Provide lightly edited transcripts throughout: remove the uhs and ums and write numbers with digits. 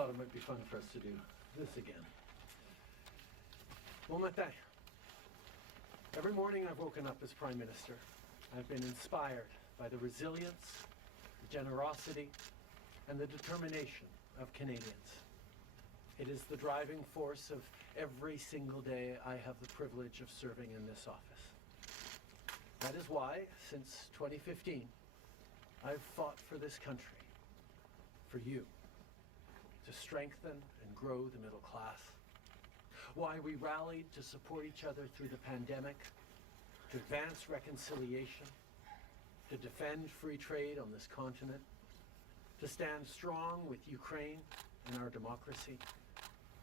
thought it might be fun for us to do this again. Bon matin. Every morning I've woken up as Prime Minister. I've been inspired by the resilience, the generosity, and the determination of Canadians. It is the driving force of every single day I have the privilege of serving in this office. That is why, since 2015, I've fought for this country, for you, to strengthen and grow the middle class. Why we rallied to support each other through the pandemic, to advance reconciliation, to defend free trade on this continent, to stand strong with Ukraine and our democracy,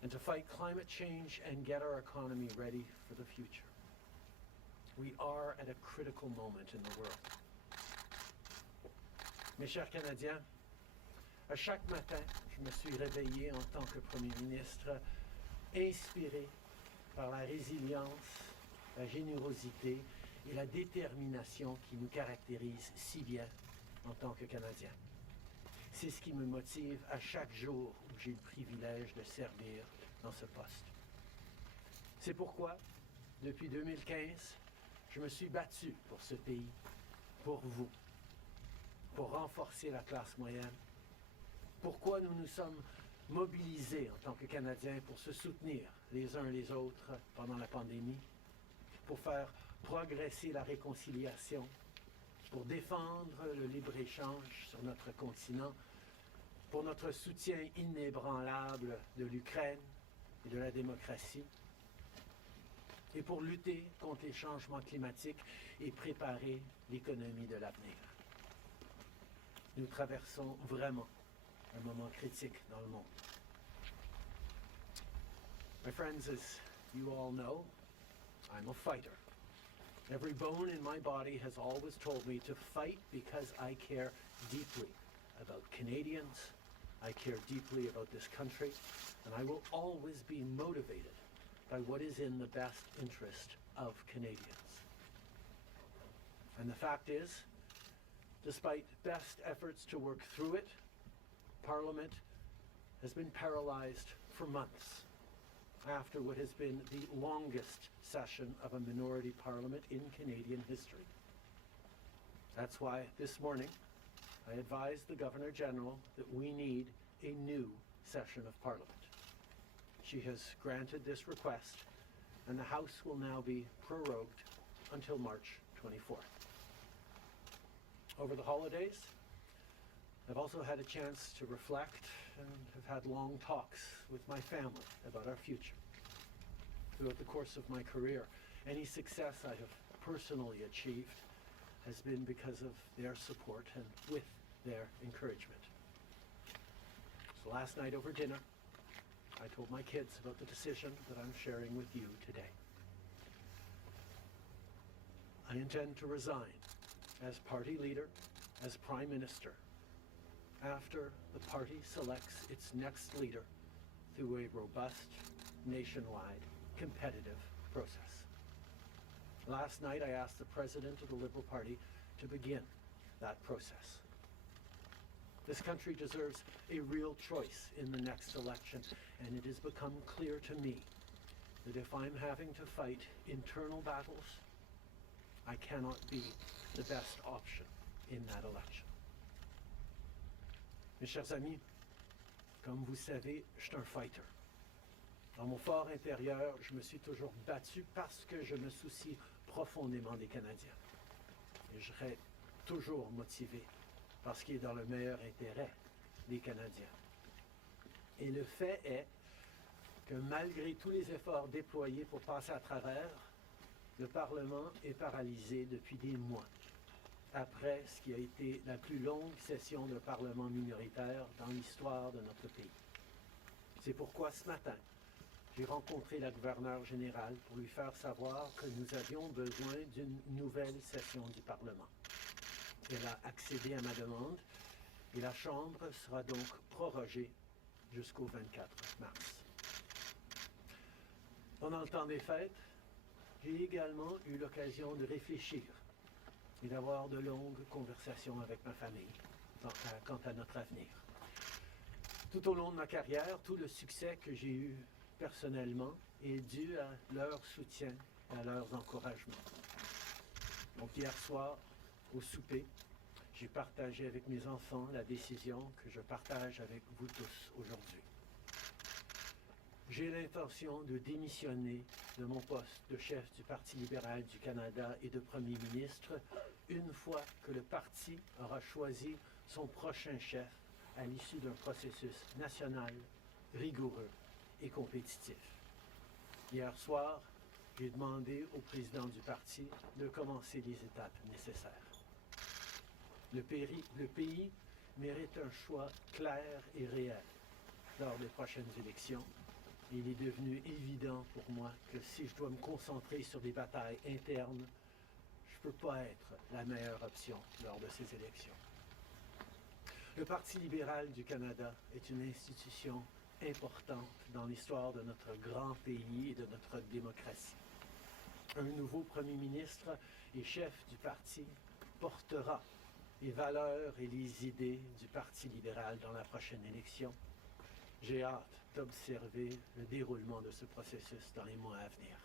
and to fight climate change and get our economy ready for the future. We are at a critical moment in the world. Mes chers Canadiens, à chaque matin, je me suis réveillé en tant que Premier ministre, inspiré par la résilience, la générosité et la détermination qui nous caractérisent si bien en tant que Canadiens. C'est ce qui me motive à chaque jour où j'ai le privilège de servir dans ce poste. C'est pourquoi, depuis 2015, je me suis battu pour ce pays, pour vous, pour renforcer la classe moyenne. Pourquoi nous nous sommes mobilisés en tant que Canadiens pour se soutenir les uns les autres pendant la pandémie, pour faire progresser la réconciliation, pour défendre le libre-échange sur notre continent, pour notre soutien inébranlable de l'Ukraine et de la démocratie, et pour lutter contre les changements climatiques et préparer l'économie de l'avenir. Nous traversons vraiment un moment critique dans le monde. My friends, as you all know, I'm a fighter. Every bone in my body has always told me to fight because I care deeply about Canadians, I care deeply about this country, and I will always be motivated by what is in the best interest of Canadians. And the fact is, despite best efforts to work through it, Parliament has been paralyzed for months after what has been the longest session of a minority parliament in Canadian history. That's why this morning I advised the Governor-General that we need a new session of Parliament. She has granted this request, and the House will now be prorogued until March 24th. Over the holidays, I've also had a chance to reflect and have had long talks with my family about our future. Throughout the course of my career, any success I have personally achieved has been because of their support and with their encouragement. So last night over dinner, I told my kids about the decision that I'm sharing with you today. I intend to resign as party leader, as Prime Minister, after the party selects its next leader through a robust, nationwide, competitive process. Last night, I asked the President of the Liberal Party to begin that process. This country deserves a real choice in the next election, and it has become clear to me that if I'm having to fight internal battles, I cannot be the best option in that election. Mes chers amis, comme vous savez, je suis un fighter. Dans mon fort intérieur, je me suis toujours battu parce que je me soucie profondément des Canadiens. Et je serai toujours motivé par ce qui est dans le meilleur intérêt des Canadiens. Et le fait est que malgré tous les efforts déployés pour passer à travers, le Parlement est paralysé depuis des mois, après ce qui a été la plus longue session de Parlement minoritaire dans l'histoire de notre pays. C'est pourquoi ce matin, j'ai rencontré la gouverneure générale pour lui faire savoir que nous avions besoin d'une nouvelle session du Parlement. Elle a accédé à ma demande et la Chambre sera donc prorogée jusqu'au 24 mars. Pendant le temps des fêtes, j'ai également eu l'occasion de réfléchir et d'avoir de longues conversations avec ma famille quant à notre avenir. Tout au long de ma carrière, tout le succès que j'ai eu personnellement est dû à leur soutien et à leurs encouragements. Donc hier soir, au souper, j'ai partagé avec mes enfants la décision que je partage avec vous tous aujourd'hui. J'ai l'intention de démissionner de mon poste de chef du Parti libéral du Canada et de Premier ministre une fois que le parti aura choisi son prochain chef à l'issue d'un processus national, rigoureux et compétitif. Hier soir, j'ai demandé au président du parti de commencer les étapes nécessaires. Le pays mérite un choix clair et réel lors des prochaines élections. Il est devenu évident pour moi que si je dois me concentrer sur des batailles internes, je ne peux pas être la meilleure option lors de ces élections. Le Parti libéral du Canada est une institution importante dans l'histoire de notre grand pays et de notre démocratie. Un nouveau premier ministre et chef du parti portera les valeurs et les idées du Parti libéral dans la prochaine élection. J'ai hâte d'observer le déroulement de ce processus dans les mois à venir.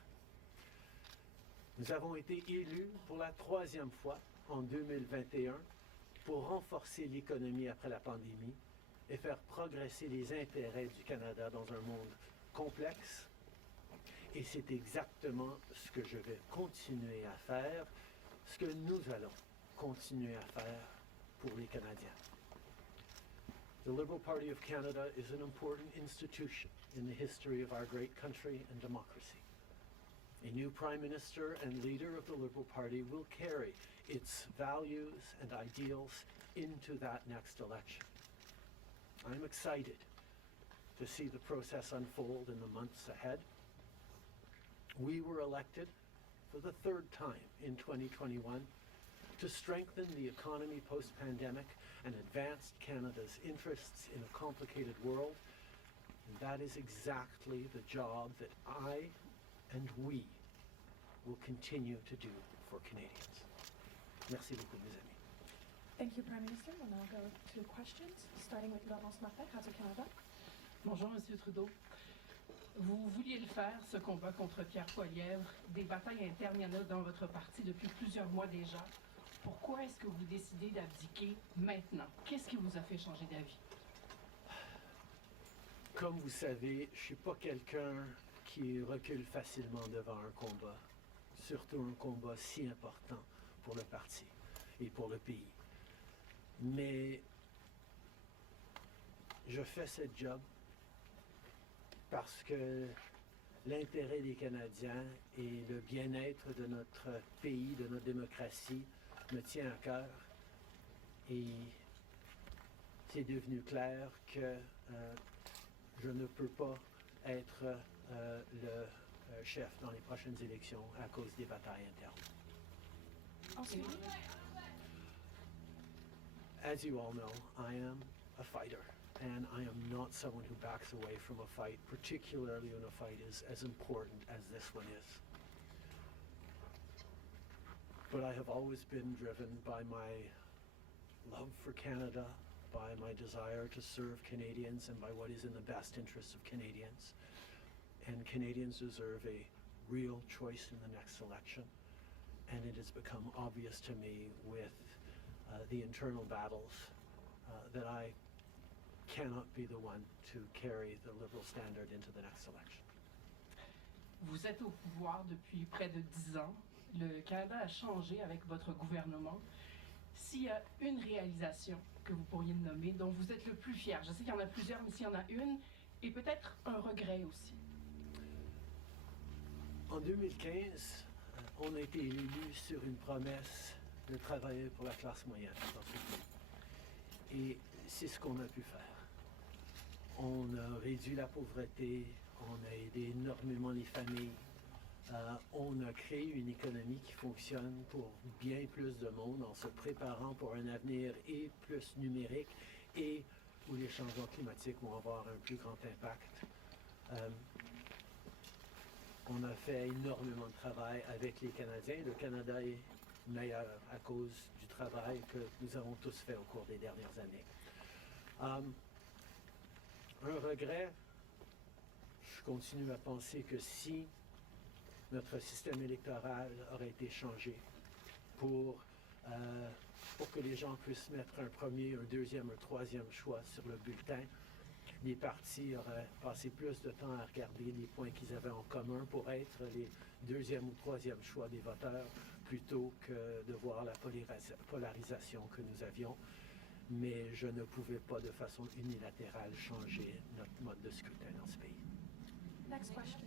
Nous avons été élus pour la 3e fois en 2021 pour renforcer l'économie après la pandémie et faire progresser les intérêts du Canada dans un monde complexe. Et c'est exactement ce que je vais continuer à faire, ce que nous allons continuer à faire pour les Canadiens. The Liberal Party of Canada is an important institution in the history of our great country and democracy. A new Prime Minister and leader of the Liberal Party will carry its values and ideals into that next election. I'm excited to see the process unfold in the months ahead. We were elected for the 3rd time in 2021 to strengthen the economy post-pandemic and advance Canada's interests in a complicated world. And that is exactly the job that I and we will continue to do for Canadians. Merci beaucoup, mes amis. Thank you, Prime Minister. We'll now go to questions, starting with Laurence Martin, Council Canada. Bonjour, Monsieur Trudeau. Vous vouliez le faire, ce combat contre Pierre Poilievre. Des batailles internes, il y en a dans votre parti depuis plusieurs mois déjà. Pourquoi est-ce que vous décidez d'abdiquer maintenant? Qu'est-ce qui vous a fait changer d'avis? Comme vous savez, je ne suis pas quelqu'un qui recule facilement devant un combat, surtout un combat si important pour le parti et pour le pays. Mais je fais ce job parce que l'intérêt des Canadiens et le bien-être de notre pays, de notre démocratie, me tient à cœur. Et c'est devenu clair que je ne peux pas être le chef dans les prochaines élections à cause des batailles internes. Ensuite, As you all know, I am a fighter, and I am not someone who backs away from a fight, particularly when a fight is as important as this one is. But I have always been driven by my love for Canada, by my desire to serve Canadians, and by what is in the best interests of Canadians. And Canadians deserve a real choice in the next election. And it has become obvious to me with the internal battles that I cannot be the one to carry the Liberal standard into the next election. Vous êtes au pouvoir depuis près de 10 ans. Le Canada a changé avec votre gouvernement. S'il y a une réalisation que vous pourriez nommer, dont vous êtes le plus fier, je sais qu'il y en a plusieurs, mais s'il y en a une, et peut-être un regret aussi. En 2015, on a été élu sur une promesse de travailler pour la classe moyenne dans ce pays. Et c'est ce qu'on a pu faire. On a réduit la pauvreté, on a aidé énormément les familles, on a créé une économie qui fonctionne pour bien plus de monde en se préparant pour un avenir et plus numérique et où les changements climatiques vont avoir un plus grand impact. On a fait énormément de travail avec les Canadiens. Le Canada est meilleur à cause du travail que nous avons tous fait au cours des dernières années. Un regret, je continue à penser que si notre système électoral aurait été changé pour que les gens puissent mettre un premier, un deuxième, un troisième choix sur le bulletin, les partis auraient passé plus de temps à regarder les points qu'ils avaient en commun pour être les deuxième ou troisième choix des voteurs, plutôt que de voir la polarisation que nous avions. Mais je ne pouvais pas de façon unilatérale changer notre mode de scrutin dans ce pays. Next question.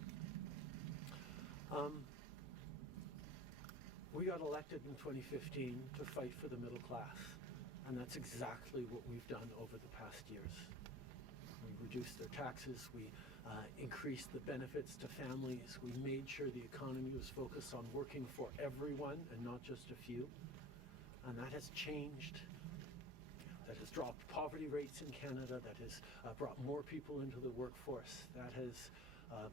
We got elected in 2015 to fight for the middle class, and that's exactly what we've done over the past years. We reduced their taxes, we increased the benefits to families, we made sure the economy was focused on working for everyone and not just a few, and that has changed. That has dropped poverty rates in Canada, that has brought more people into the workforce, that has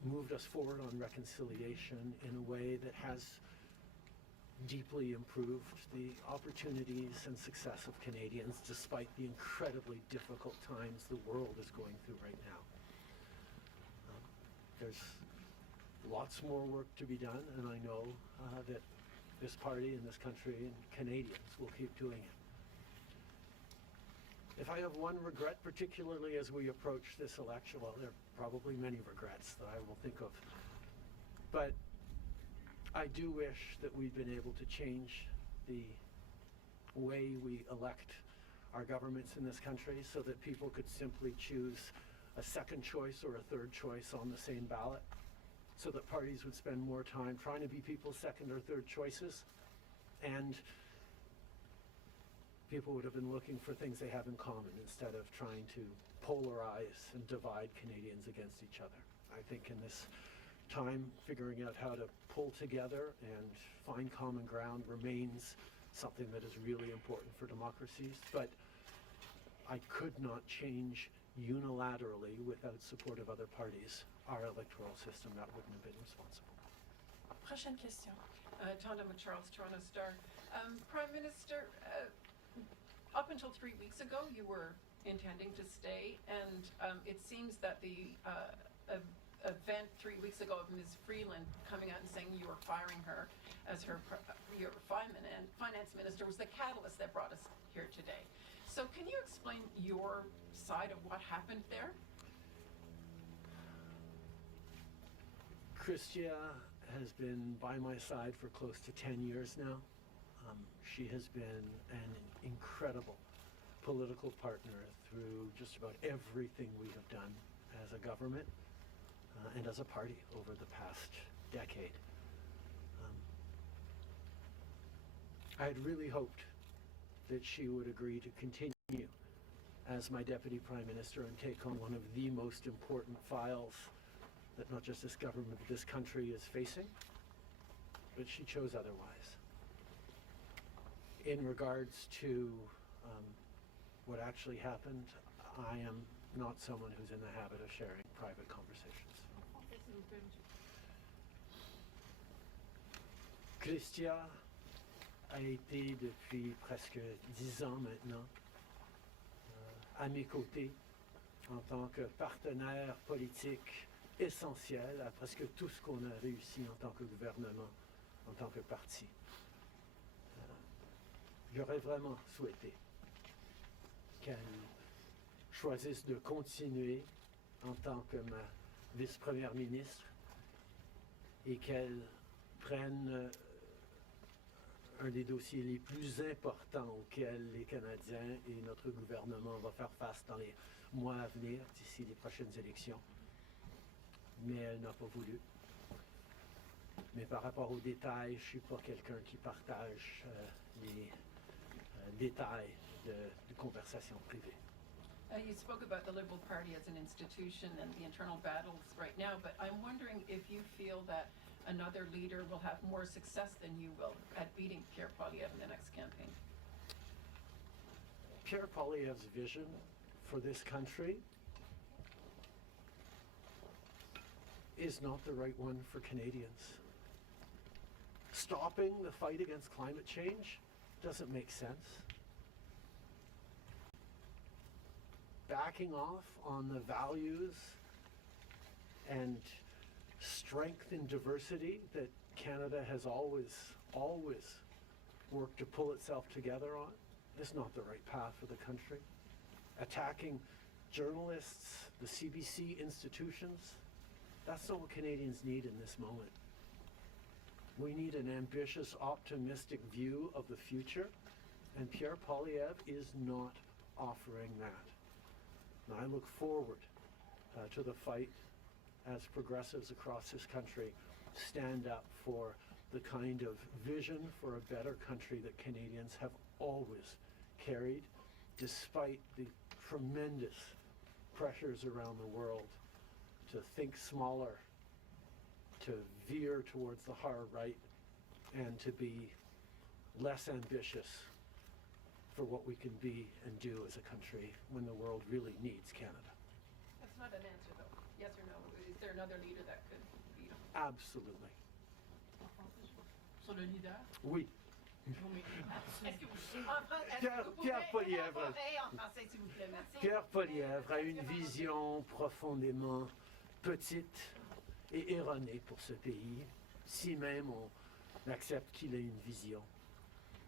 moved us forward on reconciliation in a way that has deeply improved the opportunities and success of Canadians despite the incredibly difficult times the world is going through right now. There's lots more work to be done, and I know that this party and this country and Canadians will keep doing it. If I have one regret, particularly as we approach this election, well, there are probably many regrets that I will think of, but I do wish that we'd been able to change the way we elect our governments in this country so that people could simply choose a second choice or a third choice on the same ballot, so that parties would spend more time trying to be people's second or third choices, and people would have been looking for things they have in common instead of trying to polarize and divide Canadians against each other. I think in this time, figuring out how to pull together and find common ground remains something that is really important for democracies, but I could not change unilaterally without support of other parties our electoral system. That wouldn't have been responsible. Prochaine question. Tonda McCharles, Toronto Star. Prime Minister, up until 3 weeks ago, you were intending to stay, and it seems that the event 3 weeks ago of Ms. Freeland coming out and saying you were firing her as your finance minister was the catalyst that brought us here today. So can you explain your side of what happened there? Chrystia has been by my side for close to 10 years now. She has been an incredible political partner through just about everything we have done as a government and as a party over the past decade. I had really hoped that she would agree to continue as my Deputy Prime Minister and take on one of the most important files that not just this government but this country is facing, but she chose otherwise. In regards to what actually happened, I am not someone who's in the habit of sharing private conversations. Chrystia a été depuis presque 10 ans maintenant à mes côtés en tant que partenaire politique essentiel à presque tout ce qu'on a réussi en tant que gouvernement, en tant que parti. J'aurais vraiment souhaité qu'elle choisisse de continuer en tant que ma vice-première ministre et qu'elle prenne un des dossiers les plus importants auxquels les Canadiens et notre gouvernement va faire face dans les mois à venir, d'ici les prochaines élections. Mais elle n'a pas voulu. Mais par rapport aux détails, je ne suis pas quelqu'un qui partage les détails de conversations privées. You spoke about the Liberal Party as an institution and the internal battles right now, but I'm wondering if you feel that another leader will have more success than you will at beating Pierre Poilievre in the next campaign. Pierre Poilievre's vision for this country is not the right one for Canadians. Stopping the fight against climate change doesn't make sense. backing off on the values and strength in diversity that Canada has always worked to pull itself together on is not the right path for the country. Attacking journalists, the CBC institutions, that's not what Canadians need in this moment. We need an ambitious, optimistic view of the future, and Pierre Poilievre is not offering that. And I look forward to the fight as progressives across this country stand up for the kind of vision for a better country that Canadians have always carried, despite the tremendous pressures around the world to think smaller, to veer towards the hard right, and to be less ambitious for what we can be and do as a country when the world really needs Canada. That's not an answer, though. Yes or no? Is there another leader that could beat him? Absolutely. Sur le leader? Oui. Non, mais- Est-ce que vous Pierre pouvez Poilievre. élaborer en français, s'il vous plaît? Merci. Pierre Poilievre a une vision profondément petite et erronée pour ce pays, si même on accepte qu'il ait une vision,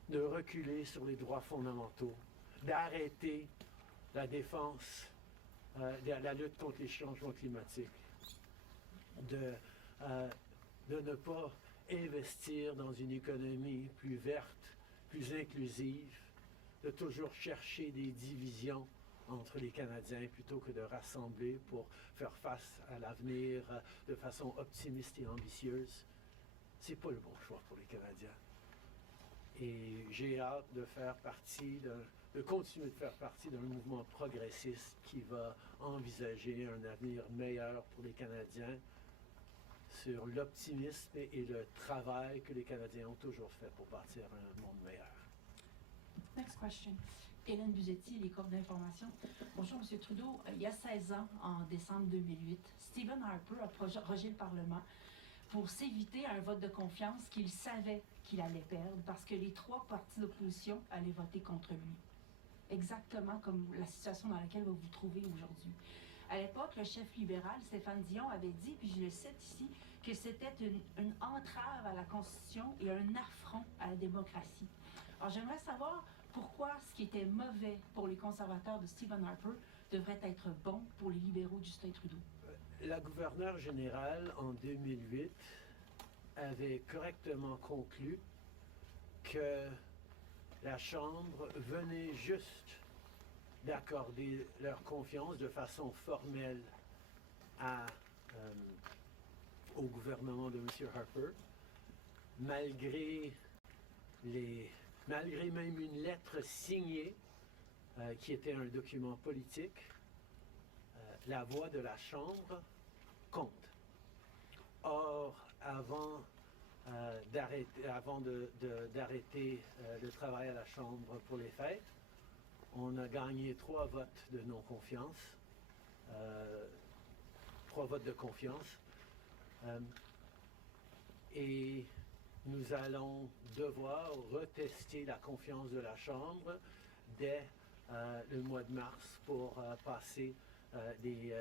de reculer sur les droits fondamentaux, d'arrêter la défense, la lutte contre les changements climatiques, de ne pas investir dans une économie plus verte, plus inclusive, de toujours chercher des divisions entre les Canadiens plutôt que de rassembler pour faire face à l'avenir de façon optimiste et ambitieuse. C'est pas le bon choix pour les Canadiens. Et j'ai hâte de faire partie de continuer de faire partie d'un mouvement progressiste qui va envisager un avenir meilleur pour les Canadiens sur l'optimisme et le travail que les Canadiens ont toujours fait pour bâtir un monde meilleur. Next question. Hélène Buzetti, les corps d'information. Bonjour, M. Trudeau. Il y a 16 ans, en décembre 2008, Stephen Harper a rejeté le Parlement pour s'éviter un vote de confiance qu'il savait qu'il allait perdre parce que les 3 partis d'opposition allaient voter contre lui. Exactement comme la situation dans laquelle vous vous trouvez aujourd'hui. À l'époque, le chef libéral, Stéphane Dion, avait dit, puis je le cite ici, que c'était une entrave à la Constitution et un affront à la démocratie. Alors, j'aimerais savoir pourquoi ce qui était mauvais pour les conservateurs de Stephen Harper devrait être bon pour les libéraux de Justin Trudeau. La gouverneure générale, en 2008, avait correctement conclu que la Chambre venait juste d'accorder leur confiance de façon formelle au gouvernement de M. Harper, malgré même une lettre signée qui était un document politique. La voix de la Chambre compte. Or, avant d'arrêter le travail à la Chambre pour les fêtes, on a gagné 3 votes de non-confiance, 3 votes de confiance, et nous allons devoir retester la confiance de la Chambre dès le mois de mars pour passer les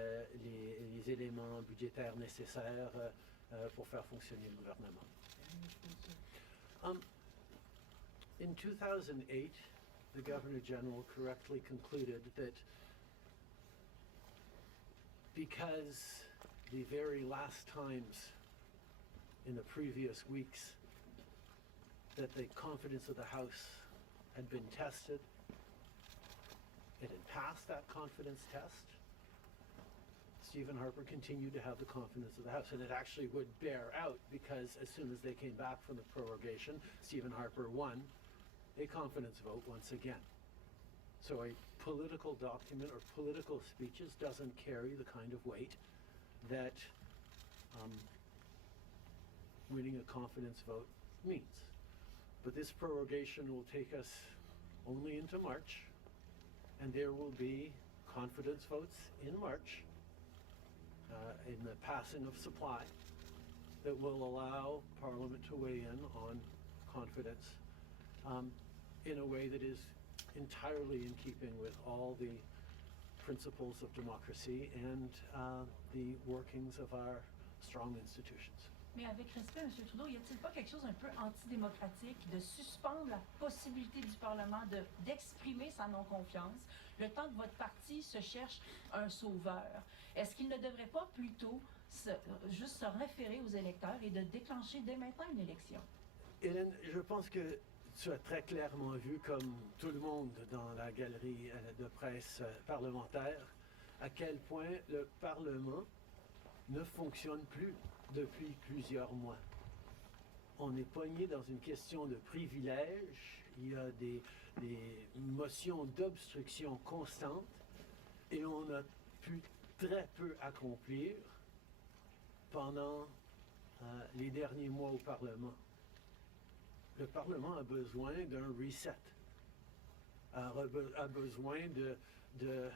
éléments budgétaires nécessaires pour faire fonctionner le gouvernement. In 2008, the Governor General correctly concluded that because the very last times in the previous weeks that the confidence of the House had been tested, it had passed that confidence test, Stephen Harper continued to have the confidence of the House, and it actually would bear out because as soon as they came back from the prorogation, Stephen Harper won a confidence vote once again. So a political document or political speeches doesn't carry the kind of weight that winning a confidence vote means. But this prorogation will take us only into March, and there will be confidence votes in March in the passing of supply that will allow Parliament to weigh in on confidence in a way that is entirely in keeping with all the principles of democracy and the workings of our strong institutions. Mais avec respect, M. Trudeau, y a-t-il pas quelque chose un peu antidémocratique de suspendre la possibilité du Parlement d'exprimer sa non-confiance le temps que votre parti se cherche un sauveur? Est-ce qu'il ne devrait pas plutôt juste se référer aux électeurs et de déclencher dès maintenant une élection? Hélène, je pense que tu as très clairement vu, comme tout le monde dans la galerie de presse parlementaire, à quel point le Parlement ne fonctionne plus depuis plusieurs mois. On est pogné dans une question de privilège, il y a des motions d'obstruction constantes et on a pu très peu accomplir pendant les derniers mois au Parlement. Le Parlement a besoin d'un reset, a besoin de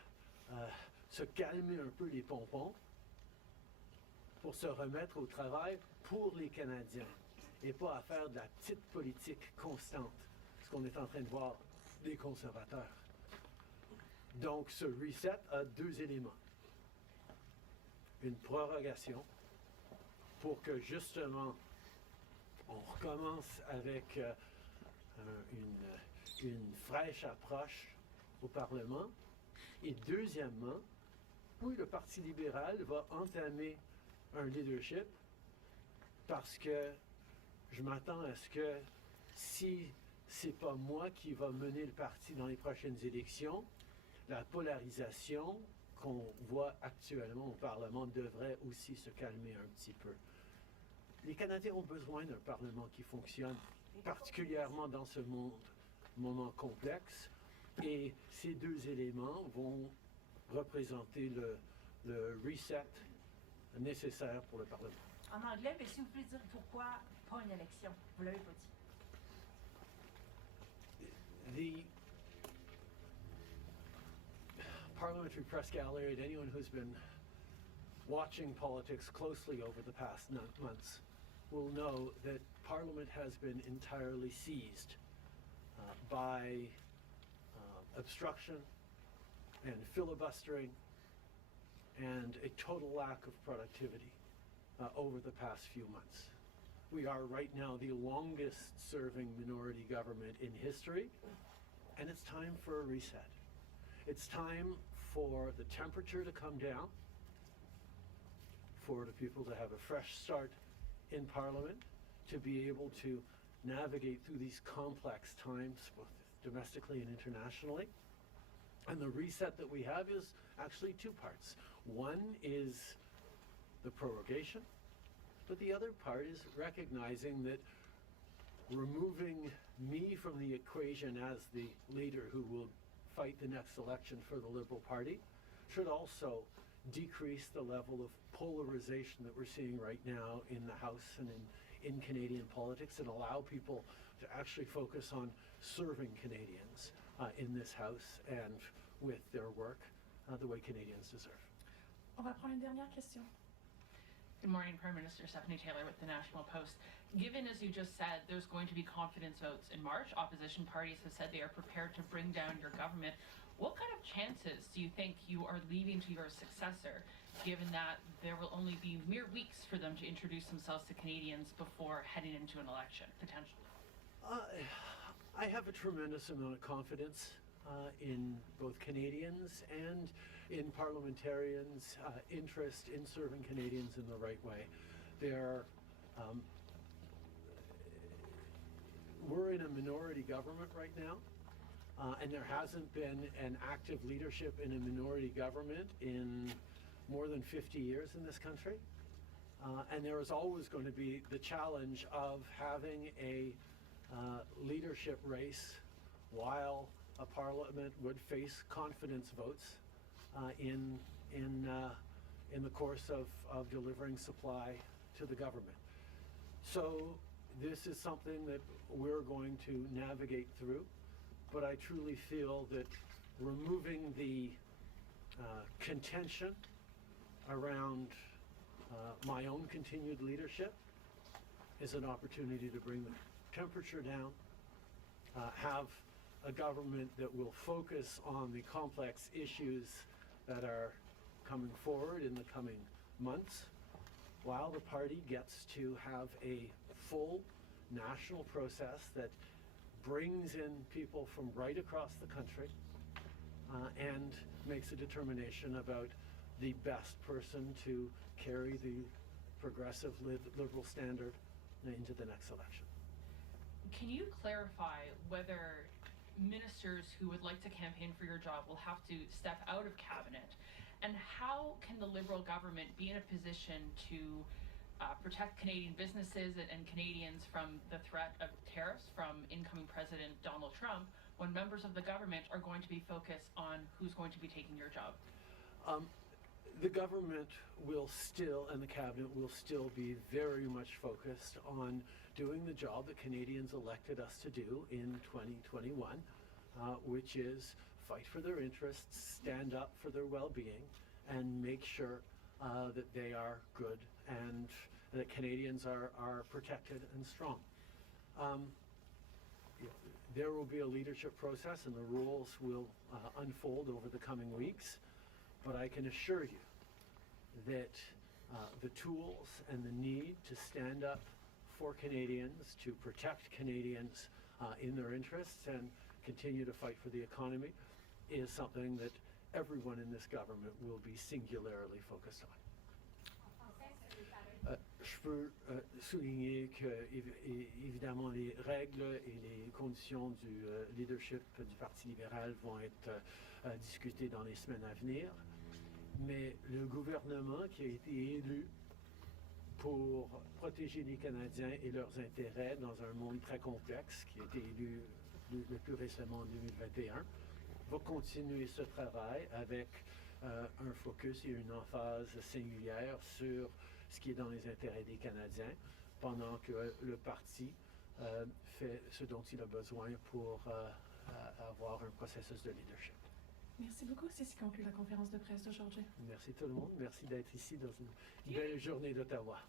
se calmer un peu les pompons pour se remettre au travail pour les Canadiens et pas à faire de la petite politique constante, ce qu'on est en train de voir des conservateurs. Donc, ce reset a deux éléments. Une prorogation pour que, justement, on recommence avec une fraîche approche au Parlement. Et deuxièmement, oui, le Parti libéral va entamer un leadership parce que je m'attends à ce que si c'est pas moi qui va mener le parti dans les prochaines élections, la polarisation qu'on voit actuellement au Parlement devrait aussi se calmer un petit peu. Les Canadiens ont besoin d'un Parlement qui fonctionne, particulièrement dans ce moment complexe, et ces deux éléments vont représenter le reset nécessaire pour le Parlement. En anglais, mais si vous pouvez dire pourquoi pas une élection? Vous l'avez pas dit. The parliamentary press gallery, and anyone who's been watching politics closely over the past months will know that Parliament has been entirely seized by obstruction and filibustering and a total lack of productivity over the past few months. We are right now the longest serving minority government in history, and it's time for a reset. It's time for the temperature to come down, for the people to have a fresh start in Parliament, to be able to navigate through these complex times, both domestically and internationally. And the reset that we have is actually two parts. One is the prorogation, but the other part is recognizing that removing me from the equation as the leader who will fight the next election for the Liberal Party should also decrease the level of polarization that we're seeing right now in the House and in Canadian politics, and allow people to actually focus on serving Canadians in this House and with their work the way Canadians deserve. On va prendre une dernière question. Good morning, Prime Minister Stephanie Taylor with the National Post. Given, as you just said, there's going to be confidence votes in March, opposition parties have said they are prepared to bring down your government. What kind of chances do you think you are leaving to your successor, given that there will only be mere weeks for them to introduce themselves to Canadians before heading into an election, potentially? I have a tremendous amount of confidence in both Canadians and in parliamentarians' interest in serving Canadians in the right way. We're in a minority government right now, and there hasn't been an active leadership in a minority government in more than 50 years in this country. And there is always going to be the challenge of having a leadership race while a parliament would face confidence votes in the course of delivering supply to the government. So this is something that we're going to navigate through, but I truly feel that removing the contention around my own continued leadership is an opportunity to bring the temperature down, have a government that will focus on the complex issues that are coming forward in the coming months, while the party gets to have a full national process that brings in people from right across the country and makes a determination about the best person to carry the progressive liberal standard into the next election. Can you clarify whether ministers who would like to campaign for your job will have to step out of cabinet? And how can the Liberal government be in a position to protect Canadian businesses and Canadians from the threat of tariffs from incoming President Donald Trump when members of the government are going to be focused on who's going to be taking your job? The government will still, and the cabinet will still be very much focused on doing the job that Canadians elected us to do in 2021, which is fight for their interests, stand up for their well-being, and make sure that they are good and that Canadians are protected and strong. There will be a leadership process and the rules will unfold over the coming weeks, but I can assure you that the tools and the need to stand up for Canadians, to protect Canadians in their interests and continue to fight for the economy is something that everyone in this government will be singularly focused on. Je peux souligner que, évidemment, les règles et les conditions du leadership du Parti libéral vont être discutées dans les semaines à venir, mais le gouvernement qui a été élu pour protéger les Canadiens et leurs intérêts dans un monde très complexe, qui a été élu le plus récemment en 2021, va continuer ce travail avec un focus et une emphase singulière sur ce qui est dans les intérêts des Canadiens, pendant que le parti fait ce dont il a besoin pour avoir un processus de leadership. Merci beaucoup. C'est ce qui conclut la conférence de presse d'aujourd'hui. Merci tout le monde. Merci d'être ici dans une belle journée d'Ottawa.